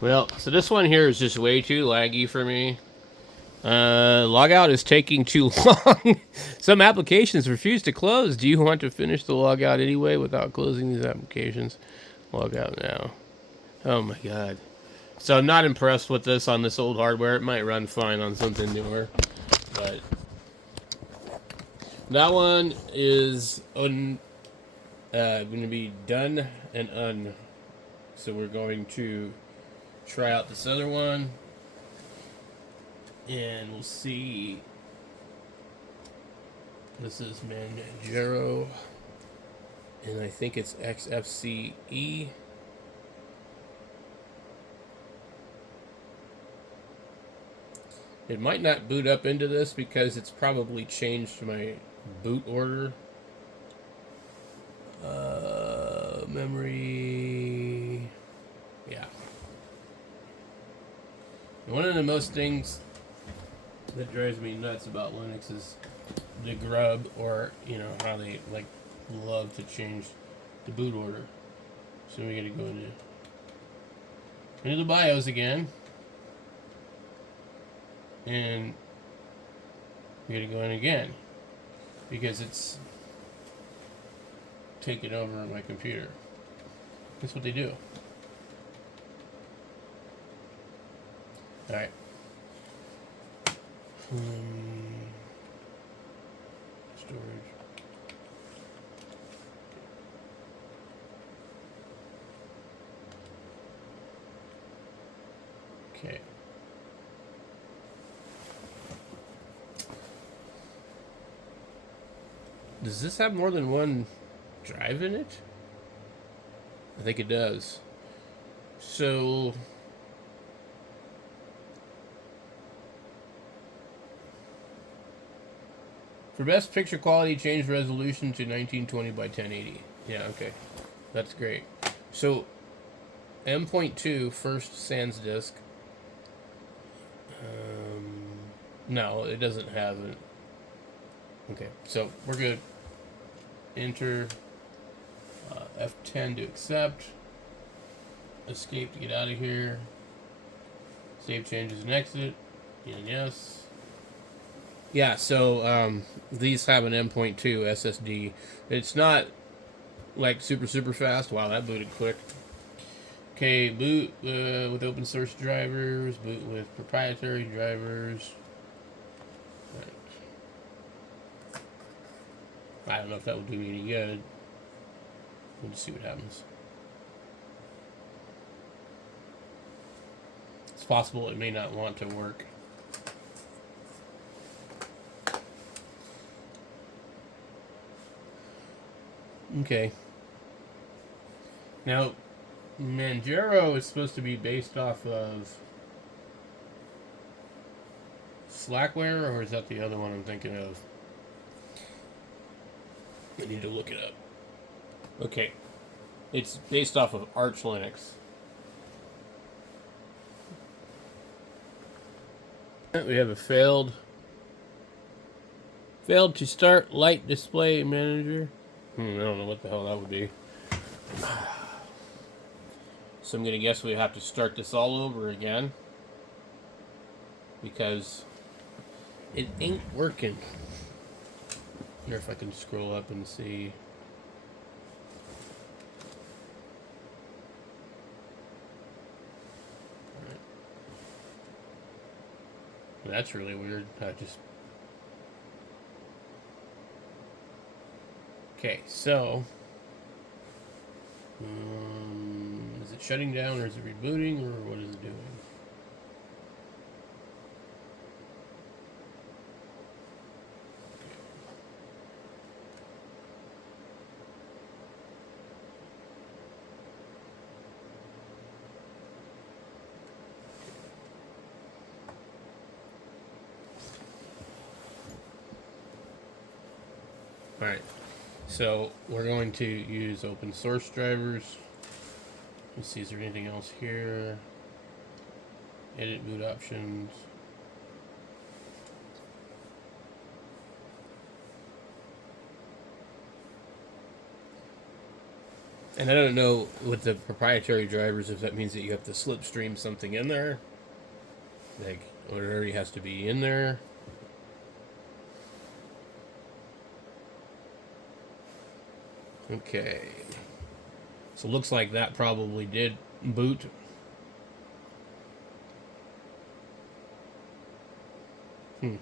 Well, so this one here is just way too laggy for me. Logout is taking too long. Some applications refuse to close. Do you want to finish the logout anyway without closing these applications? Logout now. Oh my god. So I'm not impressed with this on this old hardware. It might run fine on something newer. But that one is going to be done and un. So we're going to try out this other one. And we'll see. This is Manjero. And I think it's XFCE. It might not boot up into this because it's probably changed my boot order. Memory. Yeah. One of the most things that drives me nuts about Linux is the grub, or how they love to change the boot order. So we got to go into the BIOS again, and we got to go in again because it's taking over on my computer. That's what they do. All right. Storage. Okay. Does this have more than one drive in it? I think it does. So for best picture quality, change resolution to 1920 by 1080. Yeah, okay. That's great. So M.2 first sans disk. No, it doesn't have it. Okay, so we're good. Enter F10 to accept. Escape to get out of here. Save changes and exit. And yes. Yeah, so these have an M.2 SSD. It's not like super fast. Wow, that booted quick. Okay, boot with open source drivers. Boot with proprietary drivers. I don't know if that will do me any good. We'll just see what happens. It's possible it may not want to work. Okay. Now, Manjero is supposed to be based off of Slackware, or is that the other one I'm thinking of? I need to look it up. Okay. It's based off of Arch Linux. We have a failed to start light display manager. I don't know what the hell that would be. So I'm going to guess we have to start this all over again because it ain't working. I wonder if I can scroll up and see. Right. That's really weird. Okay, so is it shutting down, or is it rebooting, or what is it doing? Alright, so we're going to use open source drivers. Let's see, is there anything else here? Edit boot options. And I don't know with the proprietary drivers if that means that you have to slipstream something in there, like, or it already has to be in there. Okay. So it looks like that probably did boot. Hmm.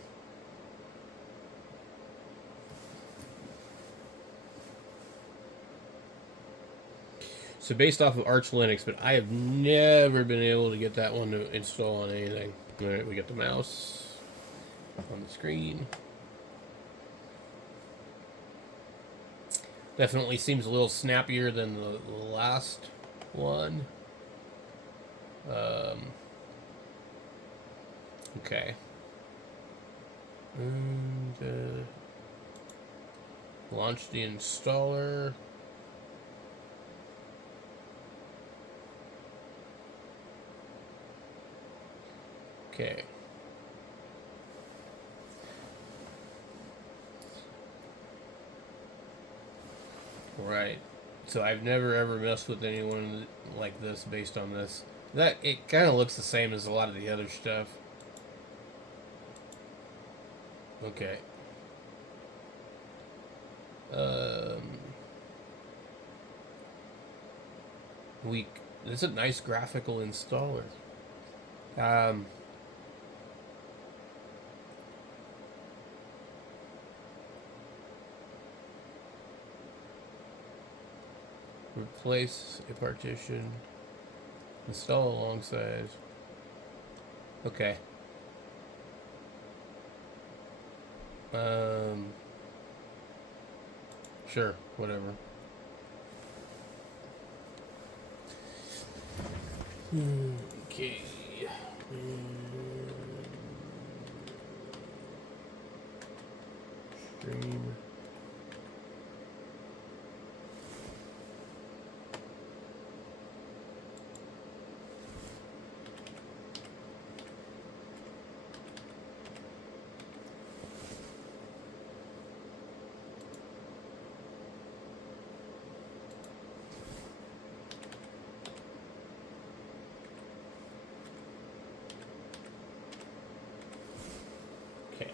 So based off of Arch Linux, but I have never been able to get that one to install on anything. All right, we got the mouse on the screen. Definitely seems a little snappier than the last one. Okay. And launch the installer. Okay. Right. So I've never ever messed with anyone like this based on this. That it kind of looks the same as a lot of the other stuff. Okay. Um, we. This is a nice graphical installer. Um, replace a partition. Install alongside. Okay. Um, sure, whatever. Okay. Stream. Okay.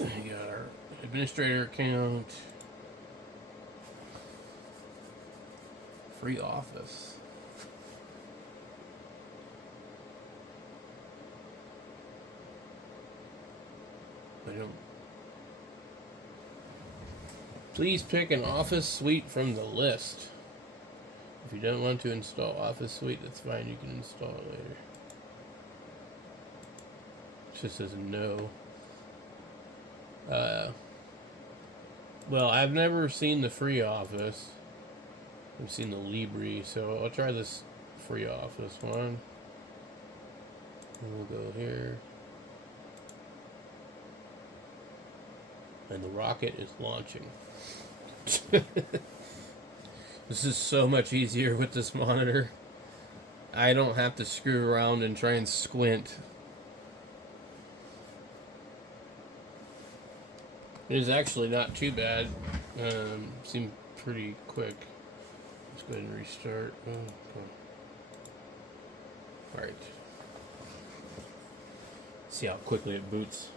We got our administrator account. Free office. I don't. Please pick an office suite from the list. If you don't want to install Office Suite, that's fine. You can install it later. It just says no. Well, I've never seen the free Office. I've seen the Libre, so I'll try this free Office one. And we'll go here. And the rocket is launching. This is so much easier with this monitor. I don't have to screw around and try and squint. It is actually not too bad. Seemed pretty quick. Let's go ahead and restart. Oh, okay. Alright. See how quickly it boots.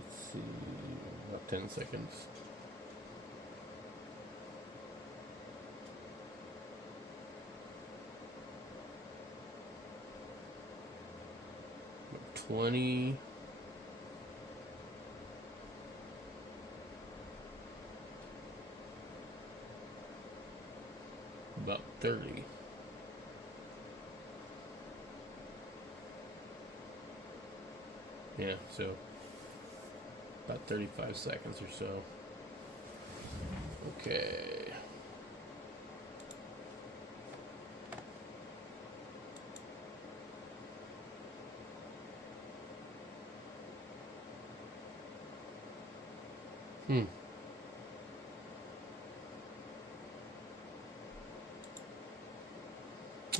Let's see. About 10 seconds. About 20. About 30. Yeah, so about 35 seconds or so. Okay.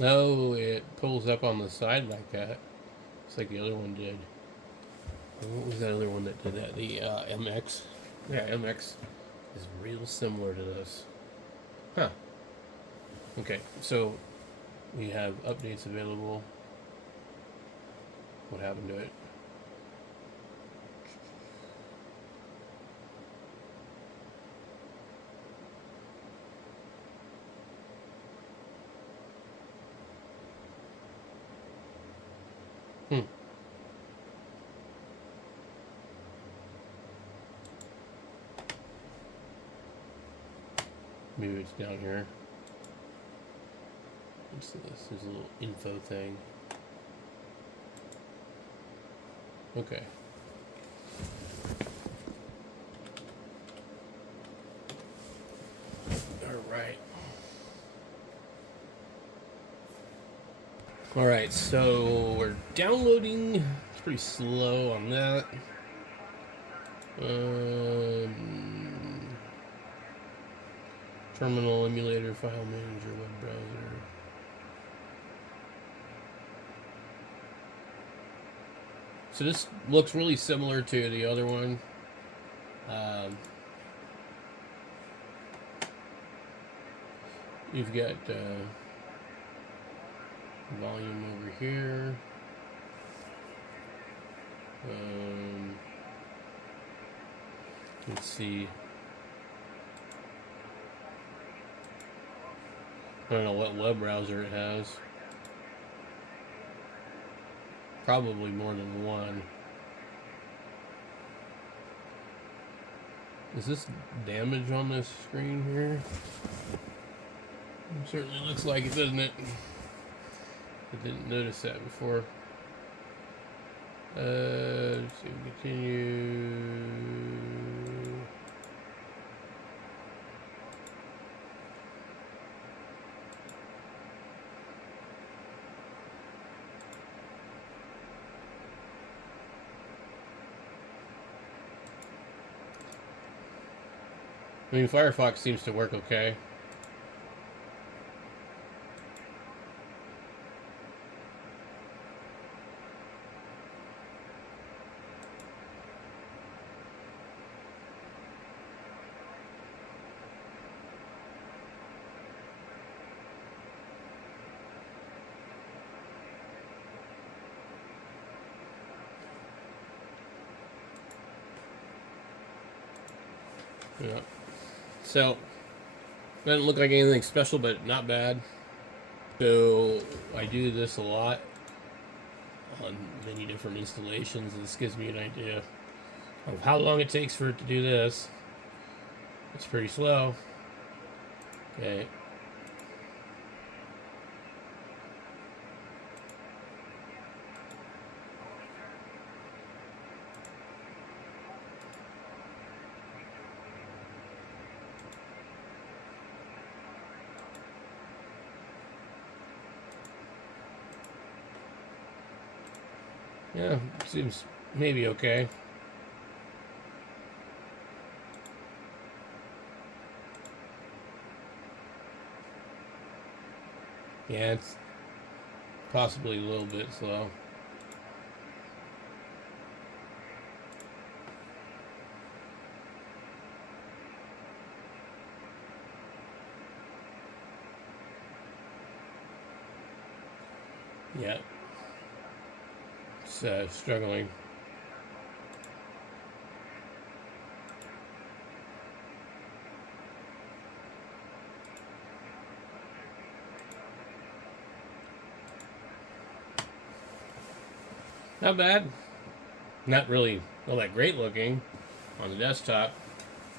Oh, it pulls up on the side like that. It's like the other one did. What was that other one that did that? The MX. Yeah, MX is real similar to this. Huh. Okay, so we have updates available. What happened to it? Hmm. Maybe it's down here. What's this? There's a little info thing. Okay. Alright. Alright, so we're downloading. It's pretty slow on that. Terminal, emulator, file manager, web browser. So this looks really similar to the other one. You've got volume over here. Let's see. I don't know what web browser it has. Probably more than one. Is this damage on this screen here? It certainly looks like it, doesn't it? I didn't notice that before. Let's see, continue. I mean, Firefox seems to work okay. Yeah. So, doesn't look like anything special, but not bad. So, I do this a lot on many different installations. This gives me an idea of how long it takes for it to do this. It's pretty slow. Okay. Yeah, seems maybe okay. Yeah, it's possibly a little bit slow. Yeah. It's struggling. Not bad. Not really all that great looking on the desktop.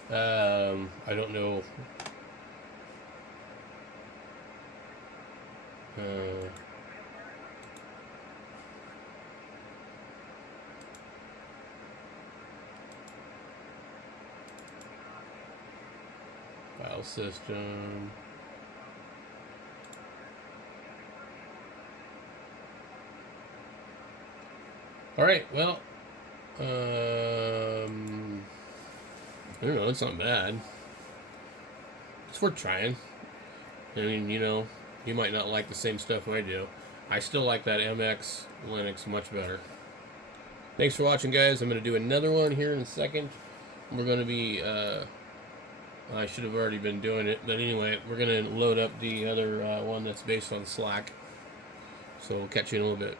I don't know. Uh, File system. All right. Well, I don't know. It's not bad. It's worth trying. I mean, you might not like the same stuff I do. I still like that MX Linux much better. Thanks for watching, guys. I'm going to do another one here in a second. We're going to be, I should have already been doing it, but anyway, we're going to load up the other one that's based on Slack. So we'll catch you in a little bit.